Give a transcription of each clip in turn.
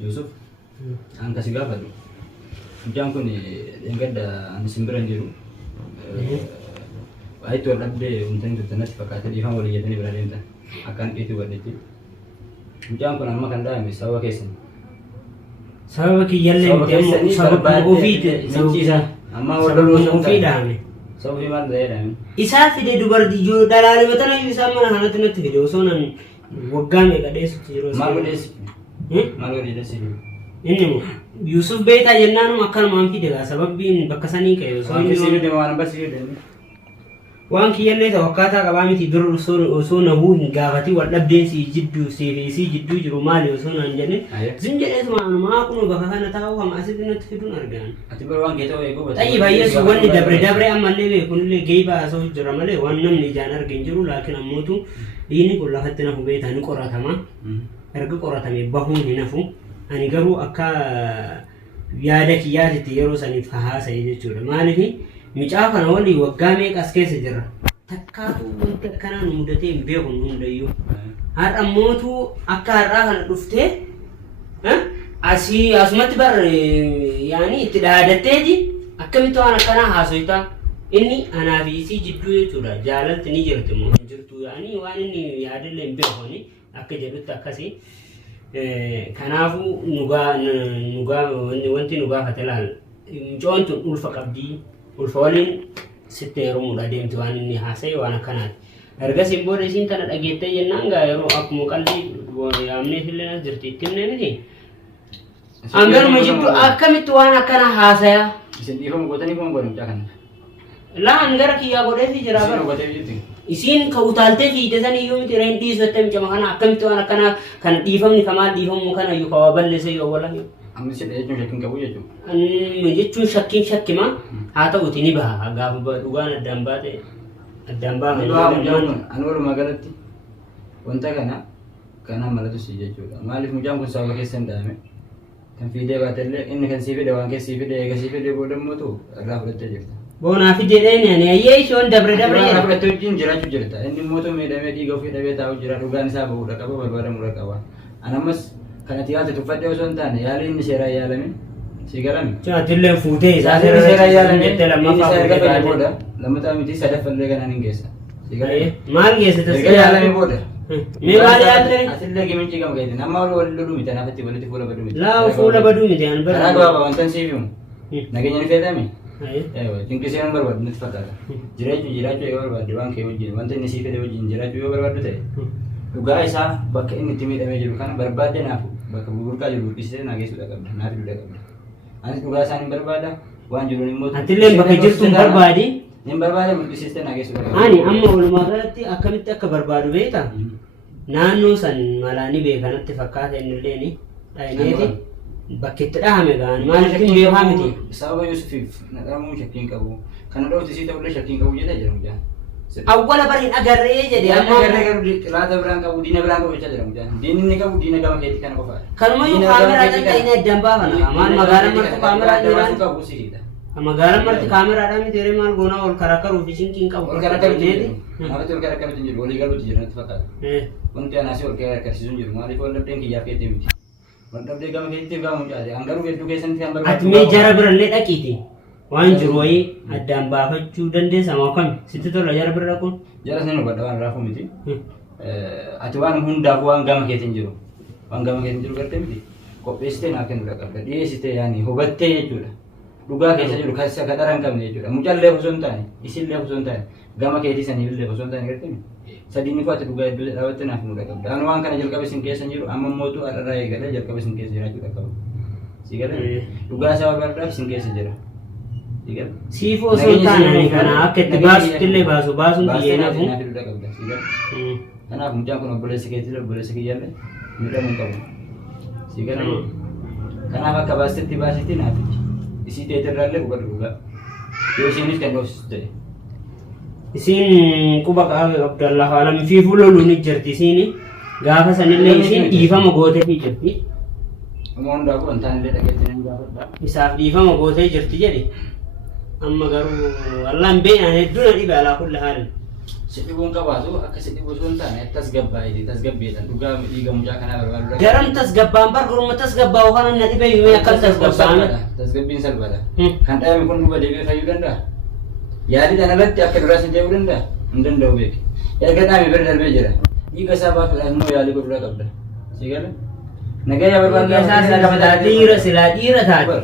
Yusuf an kasih gafadu mucaan kun engadda an simbiran jiru itu adde untan tutanati fakata di famo liyatani bradenta akan itu wadati mucaan kun amma kan da mi sawa kesan sababa kiyalle sababa ofite sanchisa amma wadalo ofite dame sawi mal dayran isa fide dubardi jo dalale batana isa mana hanatnat fide sonan waggame kades jiro malu desi inni Yusuf beeta jennaan akkan maan fide ga sababbiin bakka sanii kayo so inni sibide waan basibide waan kiyalle tawakkata qabamiti dur so nabu gaafati wal dhabdeen si jiddu si jiddu jiru maali so nan jenne zinjere ma kuno bakka kana taw kam asidinat fidun argan ati bar waan geto ego tayi bayya so wanni dabre amalle be kunle geiba so jira male wannam ni jan argan jiru lakin ammotu dini kulla hatta nafu beeta ni qoratama erga qoratame bahu ni nafu ani garu akka yaada kiyyaati yeroo sanif haasa'e jechuudha maaliif micaa kana wali waggame qaskese jira takkaatu wanta kana nu mudate hin beeku hundayyuu har ammootu akka har'aa kana dhufte asumatti bar yaani itti dhaadateeti akkamitti waan akkana haasoyta inni anaa fi isii jidduu jechuudha jaalalti ni jirti moo hin jirtu yaani waan inni yaadillee hin beekoni akka jedhutti akkasii kanaafu nugaa wanti nugaa fatalaal mucoon ulfa qabdii ulfa waliin sitte yeroo deemti waan inni haasa'e waan akkanaati ergasii booda isiin tana dhageettee jennaan gaa yeroo akkuma qalbii yaamnee illee as jirti itti himne miti angaruma jidduu akkamitti waan akkana haasaya isin dhiifama godhanii kuma godhu mucaa kana laa angara kiyyaa godheefi jira bara isin ka utaaltee fiite san iyyuu miti reen dhiisotte mucama kana akkamitti waan akkana kan dhiifamni kamaal dhiifamu kana iyyuu kawaa balleesse yoo wallahi amni sidhe jechuun shakkiin qabu jechuudha jechuun shakkiin shakkima haa ta'uti ni baha gaafa dhugaan addaan baate addaan baafame ani walumaa galatti wanta kana malatu si jechuudha maaliif mucaan kun sababa keessa hin dhaame kan fiidee baatellee inni kan sii fide waan keessii fide eega sii fide booda mootu irraa fudhattee jirta bona fideen yani ayyee ishon dabre irraa fudhattee wajjin jiraachuu jirta inni mootu miidhamee dhiiga ofii dhabee taa'u jira dhugaan isaa bahuudha qaba barbaadamudha qaba anammas kanati yaate tuffadhe osoo hin taane yaali inni seeraa yaalame si galame chaatillee fuutee isaa seeraa yaalame jettee lammaffaa erga fedhe booda lammataa miti sadaffallee kanaan hin geessa si galame maal geesse erga yaalame booda mee maal yaalte asillee giminchi gama gaite amma wal loluu miti anaafatti walitti fuula baduu miti laa fuula baduu miti an bara karaa gabaabaa wantan siifimu nageenya ni feetame cinqisee barbaadu nutti fakkaata jiraachuu yoo barbaadde waan kee wajjin wanta inni sii fedhe wajjin jiraachuu yoo barbaaddu ta'e dhugaa isaa bakka inni itti miidhamee jiru kana barbaadde naafu bakka gurgurtaa jiru guddisee naageessuudha qabda naaf duudha qabda anis dhugaa isaan hin barbaada waan jiruun immoo atillee bakka jirtu hin barbaadi hin barbaada guddisiistee naageessuudha qabda ani amma walumaa galatti akkamitti akka barbaadu beekta naannoo san malaani beekanatti fakkaata innillee ni dhahineeti bakki itti dhahame gaani maaliif hin beekaa miti sababa Yusufiif nadhamuu shakkiin qabu kana dhoofti sii ta'ullee shakkiin qabu jedhee jedhamu jaan awwala barin agarree jedhe amma agarree garuu laata biraan qabu diina biraan qabu jecha jedhamu jaan diinni inni qabu diina gama keetii kana qofaadha kanumayyuu kaameraa danda'ine addaan baafana maal magaalaan marti kaameraa jiraan qabu siidha magaalaan marti kaameraadhaan miti yeroo maal goonaa ol karakkaruuf ishinkiin qabu ol karakkaruuti jiru naafatti ol karakkaruuti jiru walii galuuti jiru natti fakkaata wanti anaasii ol karakkarsiisuu hin jiru maaliif wal dhabdeen kiyyaaf keetii miti wal dhabdee gama keetiif gama mucaate hangaruu hedduu keessatti kan barbaadu ati mee jara birallee dhaqiiti waan jiru wayii addaan baafachuu dandeessa moo kami sitti tola jara bira kun jara sana hubadha waan raafuu miti ati waan hundaaf waan gama keetiin jiru waan gama keetiin jiru gartee miti qopheessitee naaf kennudha qabda dhiyeessitee yaani hubattee jechuudha dhugaa keessa jiru kan kadhara hin qabne jechuudha mucallee osoo hin taane isillee osoo hin taane gama keetii saniillee osoo hin taane gartee miti sadiin ati dhugaa hedduu dhaabatte naaf himudha qabda ani waan kana jalqaba isin keessa jiru amma mootuu har'arraa eegalee jalqaba isin keessa jiraachuudha qaba si galee dhugaa isaa barbaadaaf isin keessa jira siifoo osoo taananii kana akka itti baasutti illee baasuun biyyee nafu kanaaf mucaan kun obboleessi keetii obboleessi kiyyaallee miidhamuu hin qabu si galee kanaaf akka baastetti baasitti naaf isii teetirraallee qubadhu dhugaa yoo isiinis kan dhoofsisu ta'e isiin quba Abdallah Alam fi fuloluun jirti isiin gaafa sanillee isiin dhiifama gootee fi jirti amma hundaafuu wantaan illee dhageetti nan gaafadha isaaf dhiifama gootee jirti jedhe amma garuu wallaan beekan hedduu na dhibe alaa kulli haalin Sedhi buun qabaatu akka sedhi bosoon taane tasgabbaa'eedhaan dhugaa dhiiga mucaa kanaa barbaadu. Garam tasgabbaan barguruma tasgabbaa'u kana na dhibee yoo akka tasgabbaan. Tasgabbiin salphata. Kan dhaabame kun dhuba deebi'ee fayyuu danda'a. Yaadidhaan alatti akka duraas hin deebi'uu danda'a. Hin danda'u beeki. Erga dhaabame bira darbee jira. Dhiiga isaa baatuudhaaf immoo yaalii godhuudha qabda. Si gala? Nagaya barbaadu. Dhiira silaa dhiira taate.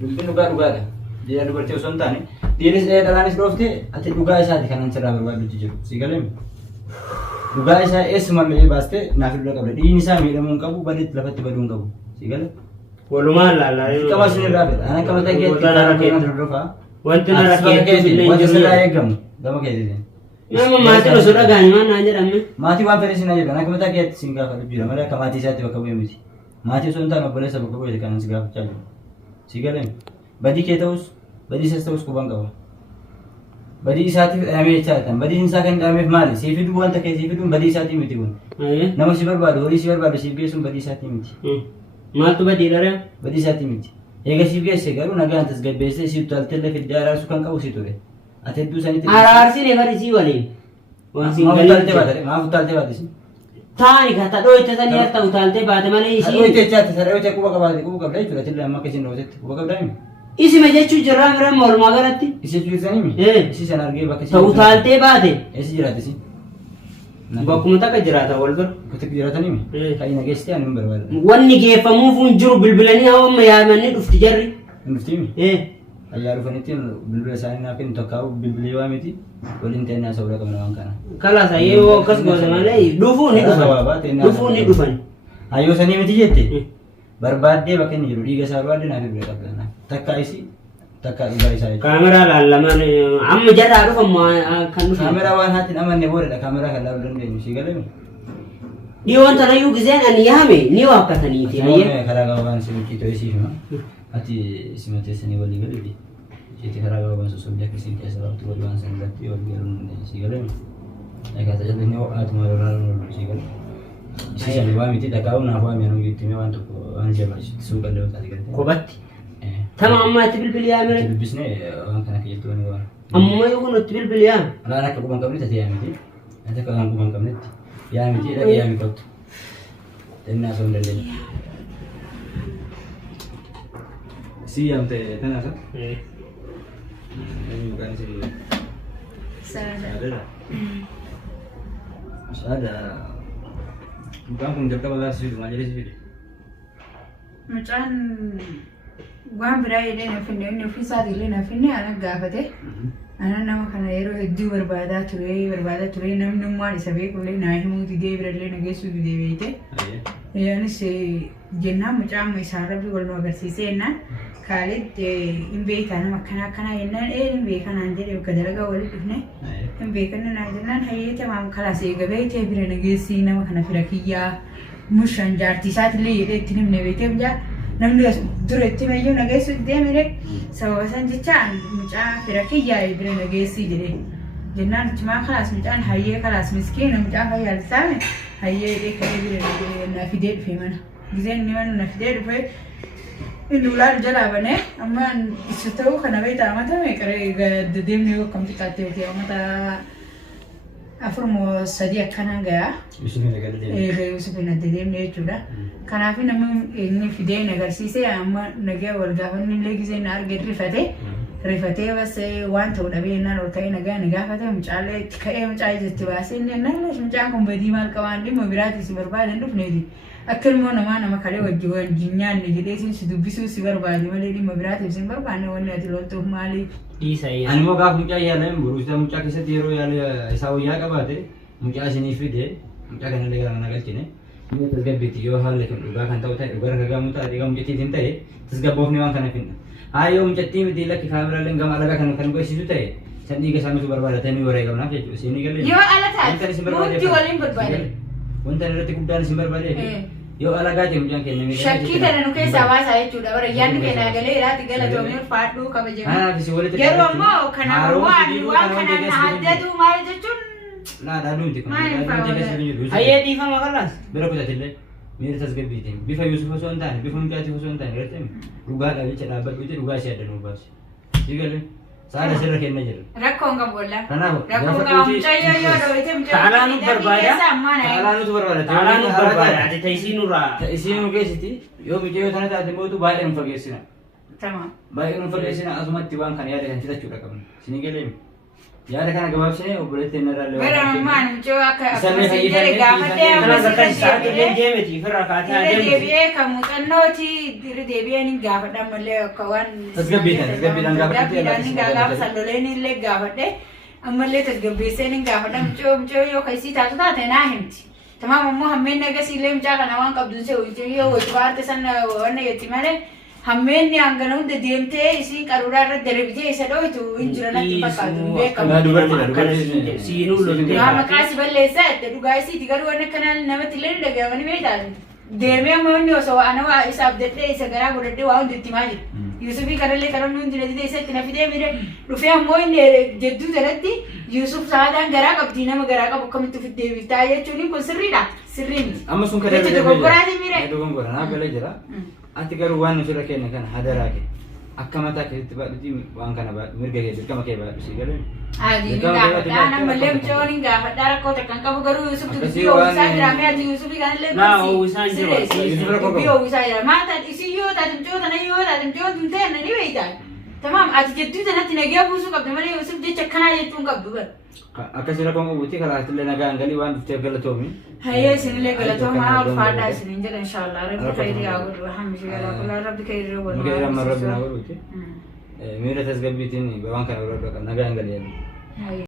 Dubbiin dhugaadha. Dhiira dubartii osoo hin taane. Dhiiris dhalaanis dhoofte ati dhugaa isaati kanan sirraa barbaadutti jiru. Si galee dhugaa isaa eessuma mi'ee baastee naaf dura qabda. Dhiigni isaa miidhamuu hin qabu, badeetti lafatti baduu hin qabu. Si galee walumaan laalaa. Qaba sun irraa fedha. Ana qaba ta'e keetti wanti na rakkeetti wanti sirraa eegamu gama keessitiin. Nama maatiin osoo dhagaani maan naan jedhamne. Maatii waan fedhe sinna jedhu. Ana qaba ta'e keetti sin gaafadhu jira malee akka maatii isaatti bakka bu'ee miti. Maatii osoo hin taane obboleessa bakka bu'eeti kanan si gaafachaa jiru. Si galee badii kee ta'us badii isaas ta'us quban qaba. Badii isaatiif dhahamee jechaadhaan. Badiin isaa kan dhahameef maali? Siif fiduu wanta kee siif fiduun badii isaatii miti kun. Nama si barbaadu, horii si barbaadu siif geessuun badii isaatii miti. Maaltu badii dhala? Badii isaatii miti. Eega siif geesse garuu nagaan tasgabbeessee siif toltee fiddee araarsuu kan qabu si ture. Ati hedduu sanitti. Araarsine barisii waliin. Maafu taaltee baate maafu taaltee baate si. Taani ka tadhoo itti sanii harta utaaltee baate malee isii. Tadhoo itti jechaatti sadhoo itti quba qabaate quba qabda jechuudha. Tillee amma akkasiin dhootetti quba qabdaa himi. Isima jechuun jirraa mira mormaa galatti. Isi jirtanii isi san argee bakka ta'u utaaltee baate. Isi jiraatisi. Bakkuma takka jiraata wal bira. Bakka jiraatanii kan nageessitee ani hin barbaadu. Wanni geeffamuuf hin jiru bilbilanii hawamma yaamanii dhufti jarri. Dhuftii ayyaa dhufanitti bilbila isaanii naaf kennu tokko bilbilee waa miti waliin ta'ee naasa'uu dha qabna waan kana. Kalaasa yoo akkas gosa malee dhufuu ni dhufan. Dhufuu ni dhufan. Hayyoo sanii miti jette barbaaddee bakka inni jiru dhiiga isaa barbaadde naaf bilbila qabda. Takka isi takka dhugaa isaa. Kaameraa laallaman amma jarraa dhufamu kan dhufu. Kaameraa waan haati amanne boodadha kaameraa kan laaluu dandeenyu si galame. Dhiyoon tanayyuu giseen ani yaame ni waakkataniiti. Karaa gabaabaan si michiitoo isiifima. Ati simateessanii walii galii jeeti karaa gabaabaan sosobbii akkasiin keessa baaftu walii waan san irratti walii galuu dandeenya si galame. Egaa tajaajilni ho'aatuma irraa lolu si gala. Isi sanii waa miti dhaqaa'uu naaf waa mi'aanuu jettime waan tokko waan jabaachisu suuqallee wataati galtee. Kophaatti. Tama amma itti bilbili yaamire. Itti dubbisnee waan kana keessatti waan waan. Amma yoo kun itti bilbili yaame. Alaan akka quban qabnetti ati yaamiti. Ati akka waan quban qabnetti yaamiti dhaqee yaami qabdu. Tennaa osoo hin dandeenye. Si yaamte tanaasa? Ini bukan si Sada. Sada. Bukan pun jaka balas itu majelis itu. Macam waan biraa jedhee na finne inni ofii isaatiillee na finne ana gaafate ana nama kana yeroo hedduu barbaadaa ture namni waan isa beekullee naa himuuti dee birallee na geessuuti dee beeyte anis jennaan mucaan isaa rabbi wal nu agarsiisee jennaan Khalid hin beekaa nama akkanaa jennaan hin beekaa naan jedhee bakka dalagaa walitti dhufne hin beekan naan jennaan hayyeete maam kalaas eega beeytee bira na geessii nama kana fira kiyyaa mushaan jaartii isaatiillee jedhee ittiin himne beeytee bijaa namni dura itti mayyuu nageessu deemire sababa san jechaan mucaa fira kiyyaa bira nageessii jedhee jennaan cimaa kalaas mucaan hayyee kalaas miskiina mucaa fayyaalsaame hayyee jedhee ka'ee bira na fidee dhufe mana gizeen inni mana na fidee dhufe inni ulaalu jalaa banee amma isa ta'uu kana beektaa amata meeqaree deemnee yoo akkam xiqqaattee yookiin amata afurmoo sadii akkanaan gayaa Yusufin adda deemnee jechuudha. Kanaaf namni inni fidee na agarsiisee amma nagaa wal gaafanni illee gisee na arge rifatee bas waan ta'u dhabee naan ol ka'ee nagaa ni gaafate mucaallee itti ka'ee mucaa itti baasee inni naan mucaan kun badii maal qabaan dhimma biraatii si barbaadan dhufneeti. Akka ilmoo nama kalee wajjin nyaanne jedhee si dubbisuu si barbaade malee dhimma biraatiif si barbaanne wanni ati loltuuf maali? Ani immoo gaaf mucaa yaalan buruusa mucaa keessatti yeroo yaala isaa wayyaa qabaate mucaa isinii fide mucaa kanallee gara mana galchine inni tasgabbiitti yoo haalli kun dhugaa kan ta'u ta'e dhugaa ragamu ta'e dhiiga mucattiitiin ta'e tasgabboofni waan kana finna. Yoo mucattii miti lakki kaameraaleen gama alagaa kan gochisiisu ta'e san dhiiga isaa mitu barbaadatanii waree qabnaaf jechuudha. Isinii galee yoo ala taate murtii waliin barbaade wanta irratti guddaan isin barbaade yoo alagaa ta'e mucaan keenya miidhagina shakkii kana nu keessaa baasaa jechuudha. Bara yaadni keenya galee iraatti galatoomee faadhuu kabajame. Yeroo ammoo kana waan kanaan haddatu maal jechuun aduuti kun hayyee dhiifama kalaas bira kutatillee miira tasgabbiitiin bifa Yusuf osoo hin taane bifa mucaatiif osoo hin taane gartee dhugaa dhabicha dhaabbadhuuti dhugaa ishee adda nuu baase si galee Saala sirra kenna jira. Rakkoon qabu walaa. Kanaaf Rakkoon qabu mucayyoo yoo dhawite mucayyoo. Taalaan nu barbaada. Taalaan nutu barbaada. Taalaan nu barbaada. Ati ta'isii nurraa. Ta'isii nu geessiti yoo mucayyoo tana taate mootu baay'ee nu fageessina. Tamam. Baay'ee nu fageessina asumatti waan kana yaada kan fitachuudha qabna. Sinii galeemi. Yaada kana gabaabsinee obboleettiin irraa illee Bara ammaan mucayyoo akka akkasii jedhe gaafatee Kanas akka ammas isaatti illee deemeti firra kaataa irra deemeti. deebi'ee kan muuxannooti irra deebi'ee ni gaafadha malee akka waan tasgabbiidhaan gaafadhe. gaafa salloleen illee gaafadhe ammallee tasgabbeessee ni gaafadha mucayyoo yoo kaisii taatu taate naa himti. Tamaam ammoo hammeen agarsiis illee mucaa kana waan qabduun se mucayyoo hojii baarte sana waan yetti malee hammeenni hangana hunda deemtee isiin qaruuraa irratti darbitee isa dhooytu hin jiran natti fakkaatu beekamu. Siinuu loltee. Yaa maqaa si balleessaa itti dhugaa isiiti garuu waan akkanaan namatti illee ni dhaga'amanii beektaati. Deemee amma inni osoo ana waa isaaf dadhee isa garaa godhadhee waa hundi itti himaa jira. Yuusufii kanallee karoonni hundi naditee isa itti nafidee mire dhufee ammoo inni jedduu jalatti Yuusuf saadaan garaa qabdii nama garaa qabu akkamitti ofitti deebiftaa jechuun kun sirriidha. Sirriin. Amma sun kada Jecha dogoggoraati mire. Dogongoraa naa galee jira. Ati garuu waan nuti irra kenna kana hadaraa kee akka mataa keessatti baadhuti waan kana mirga kee dirqama kee baadhu sii galee. Adii ni gaafadhaa nammallee mucayyoo ni gaafadhaa rakkoo takkan qabu garuu Yuusuf dubbii oowisaa jira mee ati Yuusufii kanallee Naa oowisaan jira. dubbii oowisaa jira maata isii yoo taate mucayyoo tana yoo taate mucayyoo tun ta'e nani beektaa. Tamaam ati jedduu tanatti nagaa buusuu qabdu malee Yuusuf jecha akkanaa jechuun qabdu bara. Akkasii rakkoon qabuuti karaattillee nagaan galii waan dhufteef galatoomi. Hayyee isinillee galatoomaa ulfaadhaa isiniin jedha inshaallah rabbi khayrii haa godhu hamisi galaa rabbi khayrii haa godhu. Muka jedhama rabbi naa godhuuti. Miira tasgabbiitiin waan kana godhadhu nagaan galii.